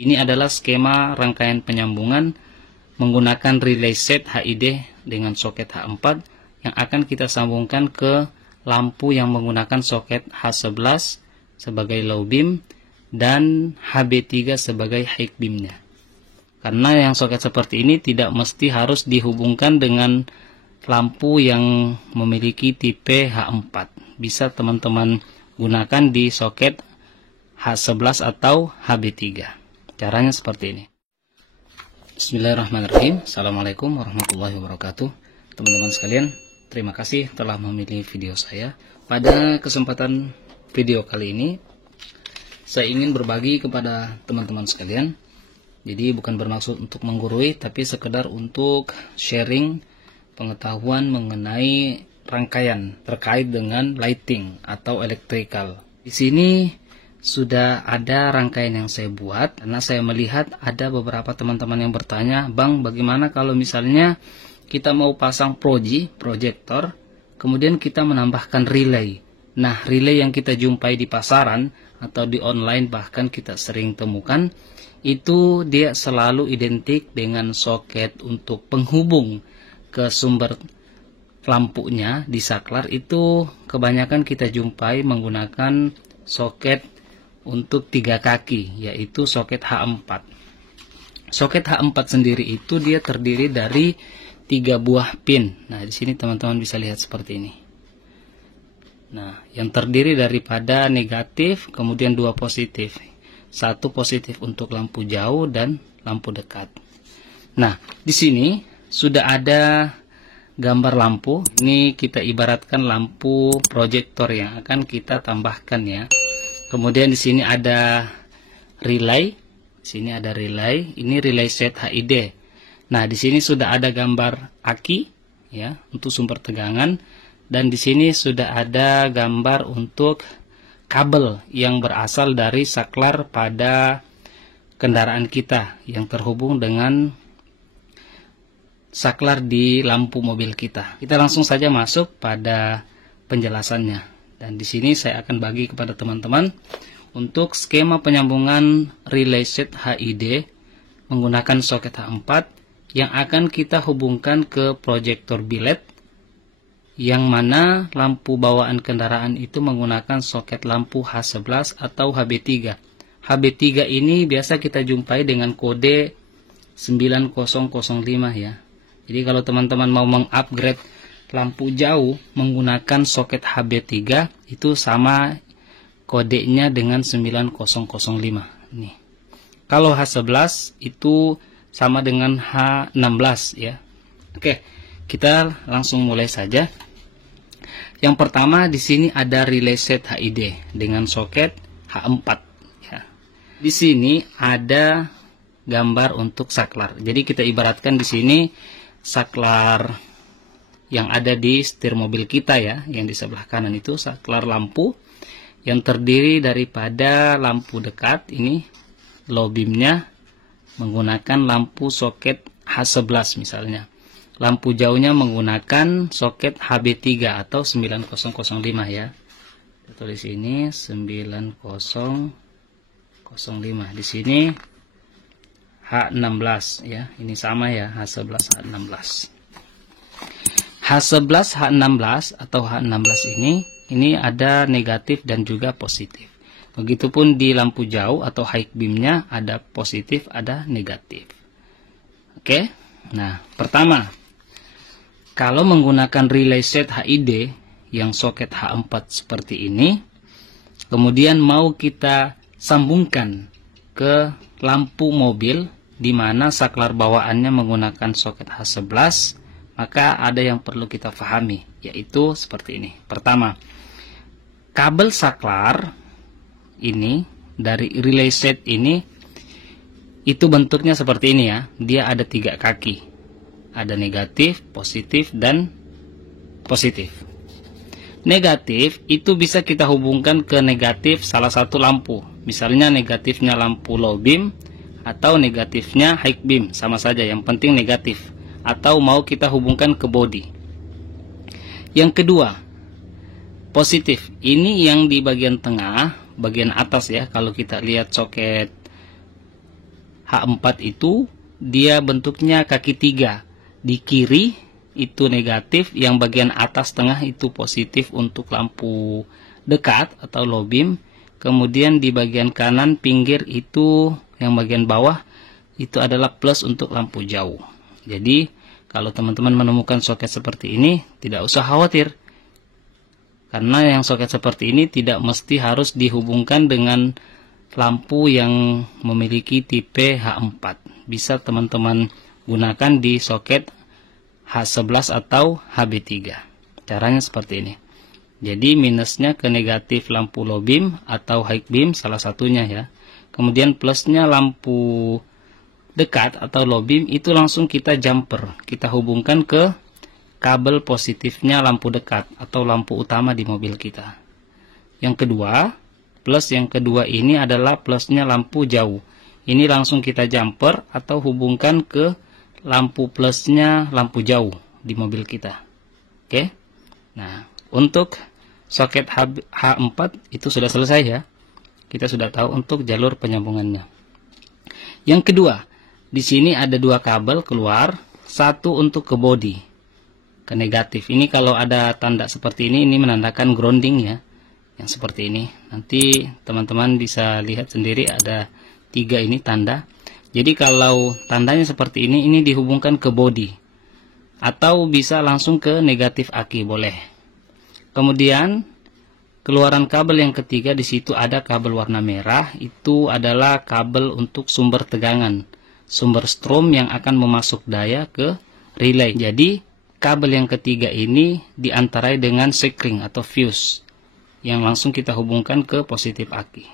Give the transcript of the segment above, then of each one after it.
Ini adalah skema rangkaian penyambungan menggunakan relay set HID dengan soket H4 yang akan kita sambungkan ke lampu yang menggunakan soket H11 sebagai low beam dan HB3 sebagai high beamnya. Karena yang soket seperti ini tidak mesti harus dihubungkan dengan lampu yang memiliki tipe H4. Bisa teman-teman gunakan di soket H11 atau HB3. Caranya seperti ini. Bismillahirrahmanirrahim. Assalamualaikum warahmatullahi wabarakatuh. Teman-teman sekalian, terima kasih telah memilih video saya. Pada kesempatan video kali ini, saya ingin berbagi kepada teman-teman sekalian. Jadi bukan bermaksud untuk menggurui, tapi sekedar untuk sharing pengetahuan mengenai rangkaian terkait dengan lighting atau electrical. Di sini sudah ada rangkaian yang saya buat karena saya melihat ada beberapa teman-teman yang bertanya, "Bang, bagaimana kalau misalnya kita mau pasang proyektor, kemudian kita menambahkan relay?" Nah, relay yang kita jumpai di pasaran atau di online bahkan kita sering temukan, itu dia selalu identik dengan soket untuk penghubung ke sumber lampunya di saklar. Itu kebanyakan kita jumpai menggunakan soket untuk 3 kaki, yaitu soket H4. Soket H4 sendiri itu dia terdiri dari 3 buah pin. Nah, di sini teman-teman bisa lihat seperti ini. Nah, yang terdiri daripada negatif, kemudian 2 positif. 1 positif untuk lampu jauh dan lampu dekat. Nah, di sini sudah ada gambar lampu. Ini kita ibaratkan lampu proyektor yang akan kita tambahkan ya. Kemudian di sini ada relay. Di sini ada relay. Ini relay set HID. Nah, di sini sudah ada gambar aki ya untuk sumber tegangan, dan di sini sudah ada gambar untuk kabel yang berasal dari saklar pada kendaraan kita yang terhubung dengan saklar di lampu mobil kita. Kita langsung saja masuk pada penjelasannya. Dan di sini saya akan bagi kepada teman-teman untuk skema penyambungan relay set HID menggunakan soket H4 yang akan kita hubungkan ke proyektor biled, yang mana lampu bawaan kendaraan itu menggunakan soket lampu H11 atau HB3. HB3 ini biasa kita jumpai dengan kode 9005 ya. Jadi kalau teman-teman mau mengupgrade lampu jauh menggunakan soket HB3, itu sama kodenya dengan 9005 nih. Kalau H11 itu sama dengan H16 ya. Oke, kita langsung mulai saja. Yang pertama di sini ada relay set HID dengan soket H4 ya. Di sini ada gambar untuk saklar. Jadi kita ibaratkan di sini saklar yang ada di setir mobil kita ya, yang di sebelah kanan itu saklar lampu yang terdiri daripada lampu dekat ini low beamnya menggunakan lampu soket H11 misalnya. Lampu jauhnya menggunakan soket HB3 atau 9005 ya. Kita tulis ini 9005. Di sini H16 ya. Ini sama ya, H11 H16. H11 H16 atau H16 ini ada negatif dan juga positif. Begitupun di lampu jauh atau high beamnya ada positif, ada negatif. Oke. Nah, pertama, kalau menggunakan relay set HID yang soket H4 seperti ini, kemudian mau kita sambungkan ke lampu mobil di mana saklar bawaannya menggunakan soket H11, maka ada yang perlu kita pahami, yaitu seperti ini. Pertama, kabel saklar ini dari relay set ini itu bentuknya seperti ini ya. Dia ada 3 kaki. Ada negatif, positif, dan positif. Negatif itu bisa kita hubungkan ke negatif salah satu lampu. Misalnya negatifnya lampu low beam atau negatifnya high beam, sama saja, yang penting negatif. Atau mau kita hubungkan ke body. Yang kedua, positif. Ini yang di bagian tengah, bagian atas ya. Kalau kita lihat soket H4 itu dia bentuknya kaki 3. Di kiri itu negatif, yang bagian atas tengah itu positif untuk lampu dekat atau low beam. Kemudian di bagian kanan pinggir itu yang bagian bawah itu adalah plus untuk lampu jauh. Jadi kalau teman-teman menemukan soket seperti ini, tidak usah khawatir. Karena yang soket seperti ini tidak mesti harus dihubungkan dengan lampu yang memiliki tipe H4. Bisa teman-teman gunakan di soket H11 atau HB3. Caranya seperti ini. Jadi minusnya ke negatif lampu low beam atau high beam salah satunya ya. Kemudian plusnya lampu dekat atau low beam itu langsung kita jumper. Kita hubungkan ke kabel positifnya lampu dekat atau lampu utama di mobil kita. Yang kedua, plus yang kedua ini adalah plusnya lampu jauh. Ini langsung kita jumper atau hubungkan ke lampu plusnya lampu jauh di mobil kita. Oke. Nah, untuk soket H4 itu sudah selesai ya. Kita sudah tahu untuk jalur penyambungannya. Yang kedua, di sini ada 2 kabel keluar, satu untuk ke body, ke negatif. Ini kalau ada tanda seperti ini menandakan grounding ya. Yang seperti ini. Nanti teman-teman bisa lihat sendiri ada 3 ini tanda. Jadi kalau tandanya seperti ini dihubungkan ke body. Atau bisa langsung ke negatif aki, boleh. Kemudian keluaran kabel yang ketiga, di situ ada kabel warna merah. Itu adalah kabel untuk sumber tegangan, sumber strom yang akan memasuk daya ke relay. Jadi kabel yang ketiga ini diantarai dengan sekring atau fuse yang langsung kita hubungkan ke positif aki.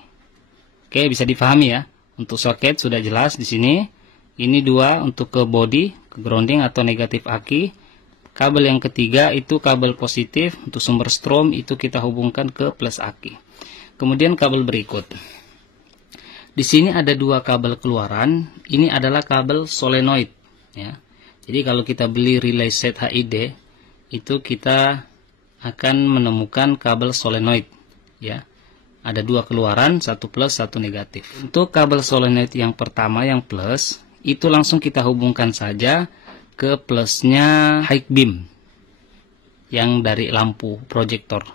Oke, bisa difahami ya. Untuk soket sudah jelas di sini. Ini 2 untuk ke body, ke grounding atau negatif aki. Kabel yang ketiga itu kabel positif untuk sumber strom, itu kita hubungkan ke plus aki. Kemudian kabel berikut. Di sini ada 2 kabel keluaran. Ini adalah kabel solenoid ya. Jadi kalau kita beli relay set HID itu kita akan menemukan kabel solenoid ya. Ada 2 keluaran, satu plus, satu negatif. Untuk kabel solenoid yang pertama yang plus, itu langsung kita hubungkan saja ke plusnya high beam yang dari lampu proyektor.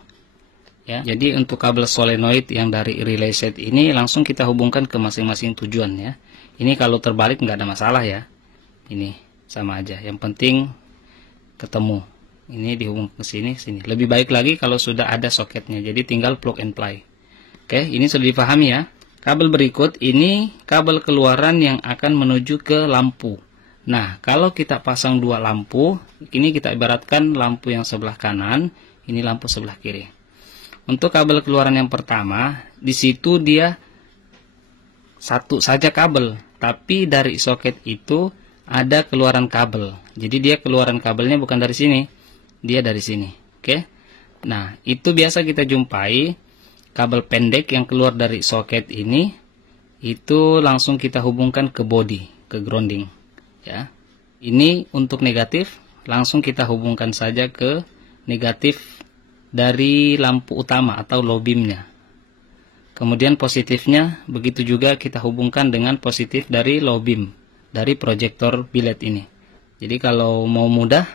Ya, jadi untuk kabel solenoid yang dari relay set ini langsung kita hubungkan ke masing-masing tujuan ya. Ini kalau terbalik nggak ada masalah ya. Ini sama aja. Yang penting ketemu. Ini dihubung ke sini, sini. Lebih baik lagi kalau sudah ada soketnya. Jadi tinggal plug and play. Oke, ini sudah dipahami ya. Kabel berikut ini kabel keluaran yang akan menuju ke lampu. Nah, kalau kita pasang 2 lampu, ini kita ibaratkan lampu yang sebelah kanan, ini lampu sebelah kiri. Untuk kabel keluaran yang pertama, di situ dia satu saja kabel, tapi dari soket itu ada keluaran kabel. Jadi dia keluaran kabelnya bukan dari sini, dia dari sini. Oke. Nah, itu biasa kita jumpai kabel pendek yang keluar dari soket ini, itu langsung kita hubungkan ke body, ke grounding ya. Ini untuk negatif, langsung kita hubungkan saja ke negatif dari lampu utama atau low beamnya. Kemudian positifnya begitu juga kita hubungkan dengan positif dari low beam, dari proyektor bilet ini. Jadi kalau mau mudah,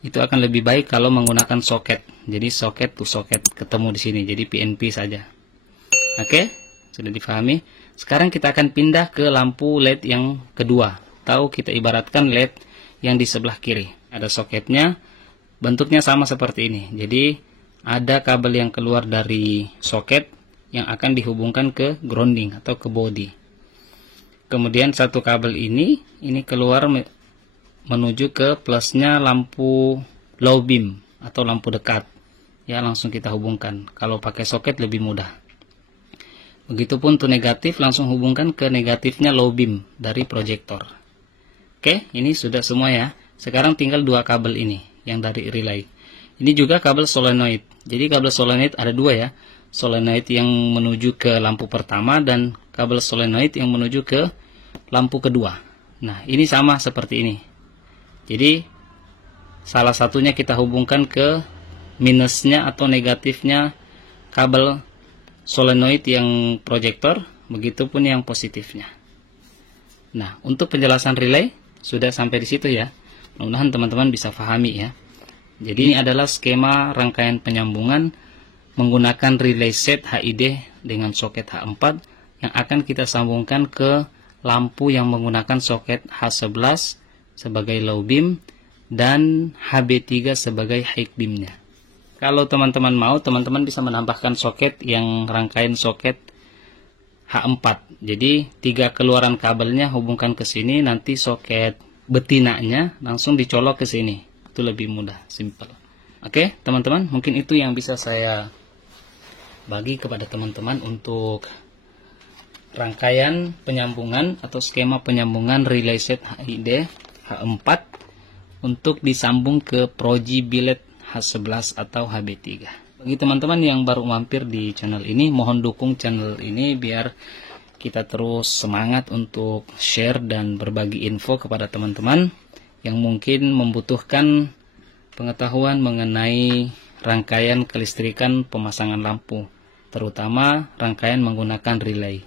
itu akan lebih baik kalau menggunakan soket. Jadi soket to soket ketemu di sini. Jadi PNP saja. Oke, sudah difahami. Sekarang kita akan pindah ke lampu LED yang kedua. Tahu kita ibaratkan LED yang di sebelah kiri. Ada soketnya, bentuknya sama seperti ini. Jadi ada kabel yang keluar dari soket yang akan dihubungkan ke grounding atau ke body. Kemudian satu kabel ini keluar menuju ke plusnya lampu low beam atau lampu dekat. Ya, langsung kita hubungkan. Kalau pakai soket lebih mudah. Begitupun untuk negatif, langsung hubungkan ke negatifnya low beam dari proyektor. Oke, ini sudah semua ya. Sekarang tinggal 2 kabel ini yang dari relay. Ini juga kabel solenoid. Jadi kabel solenoid ada 2 ya. Solenoid yang menuju ke lampu pertama dan kabel solenoid yang menuju ke lampu kedua. Nah, ini sama seperti ini. Jadi salah satunya kita hubungkan ke minusnya atau negatifnya kabel solenoid yang proyektor, begitupun yang positifnya. Nah, untuk penjelasan relay sudah sampai di situ ya. Mudah-mudahan teman-teman bisa pahami ya. Jadi ini adalah skema rangkaian penyambungan menggunakan relay set HID dengan soket H4 yang akan kita sambungkan ke lampu yang menggunakan soket H11 sebagai low beam dan HB3 sebagai high beamnya. Kalau teman-teman mau, teman-teman bisa menambahkan soket yang rangkaian soket H4. Jadi 3 keluaran kabelnya hubungkan ke sini, nanti soket betinanya langsung dicolok ke sini. Itu lebih mudah, simple. Oke, teman-teman, mungkin itu yang bisa saya bagi kepada teman-teman untuk rangkaian penyambungan atau skema penyambungan relay set HID H4 untuk disambung ke Proji Billet H11 atau HB3. Bagi teman-teman yang baru mampir di channel ini, mohon dukung channel ini biar kita terus semangat untuk share dan berbagi info kepada teman-teman yang mungkin membutuhkan pengetahuan mengenai rangkaian kelistrikan pemasangan lampu, terutama rangkaian menggunakan relay.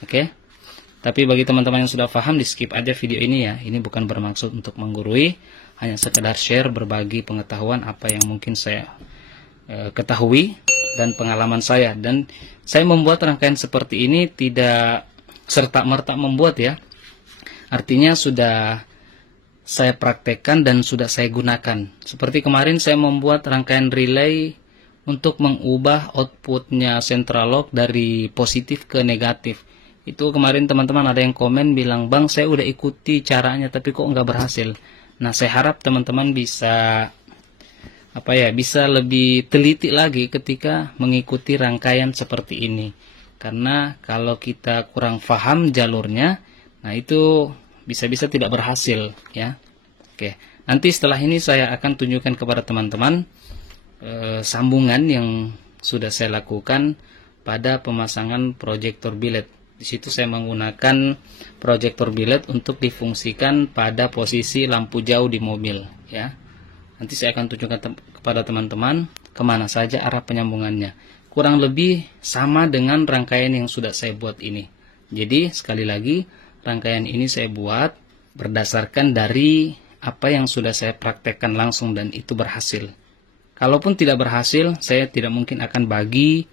Oke? Tapi bagi teman-teman yang sudah paham, di skip aja video ini ya. Ini bukan bermaksud untuk menggurui, hanya sekedar share berbagi pengetahuan apa yang mungkin saya ketahui dan pengalaman saya. Dan saya membuat rangkaian seperti ini tidak serta-merta membuat ya. Artinya sudah saya praktekkan dan sudah saya gunakan. Seperti kemarin saya membuat rangkaian relay untuk mengubah outputnya central lock dari positif ke negatif. Itu kemarin teman-teman ada yang komen bilang, "Bang, saya udah ikuti caranya tapi kok nggak berhasil." Nah, saya harap teman-teman bisa bisa lebih teliti lagi ketika mengikuti rangkaian seperti ini. Karena kalau kita kurang paham jalurnya, nah itu bisa-bisa tidak berhasil ya. Oke, nanti setelah ini saya akan tunjukkan kepada teman-teman sambungan yang sudah saya lakukan pada pemasangan proyektor billet. Di situ saya menggunakan proyektor billet untuk difungsikan pada posisi lampu jauh di mobil ya. Nanti saya akan tunjukkan kepada teman-teman kemana saja arah penyambungannya. Kurang lebih sama dengan rangkaian yang sudah saya buat ini. Jadi sekali lagi, rangkaian ini saya buat berdasarkan dari apa yang sudah saya praktekkan langsung dan itu berhasil. Kalaupun tidak berhasil, saya tidak mungkin akan bagi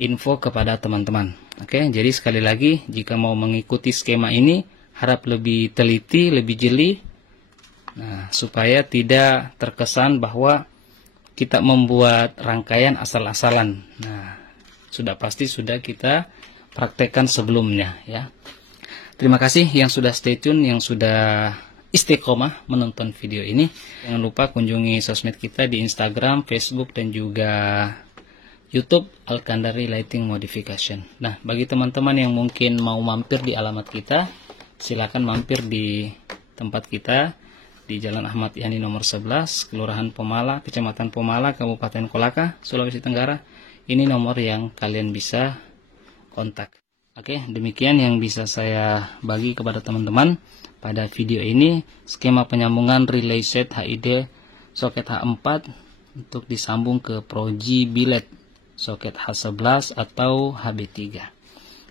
info kepada teman-teman. Oke, jadi sekali lagi, jika mau mengikuti skema ini, harap lebih teliti, lebih jeli. Nah, supaya tidak terkesan bahwa kita membuat rangkaian asal-asalan. Nah, sudah pasti sudah kita praktekkan sebelumnya ya. Terima kasih yang sudah stay tune, yang sudah istiqomah menonton video ini. Jangan lupa kunjungi sosmed kita di Instagram, Facebook, dan juga YouTube Alkandari Lighting Modification. Nah, bagi teman-teman yang mungkin mau mampir di alamat kita, silakan mampir di tempat kita di Jalan Ahmad Yani nomor 11, Kelurahan Pomala, Kecamatan Pomala, Kabupaten Kolaka, Sulawesi Tenggara. Ini nomor yang kalian bisa kontak. Oke, demikian yang bisa saya bagi kepada teman-teman pada video ini, skema penyambungan relay set HID soket H4 untuk disambung ke Proji Billet soket H11 atau HB3.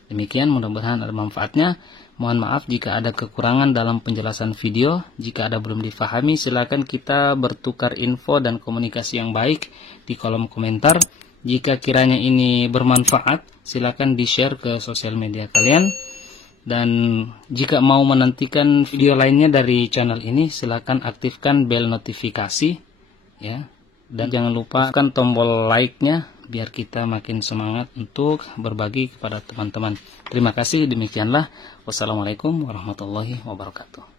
Demikian, mudah-mudahan ada manfaatnya. Mohon maaf jika ada kekurangan dalam penjelasan video. Jika ada belum difahami, silakan kita bertukar info dan komunikasi yang baik di kolom komentar. Jika kiranya ini bermanfaat, silakan di-share ke sosial media kalian. Dan jika mau menantikan video lainnya dari channel ini, silakan aktifkan bel notifikasi ya. Dan jangan lupa tekan tombol like-nya biar kita makin semangat untuk berbagi kepada teman-teman. Terima kasih, demikianlah. Wassalamualaikum warahmatullahi wabarakatuh.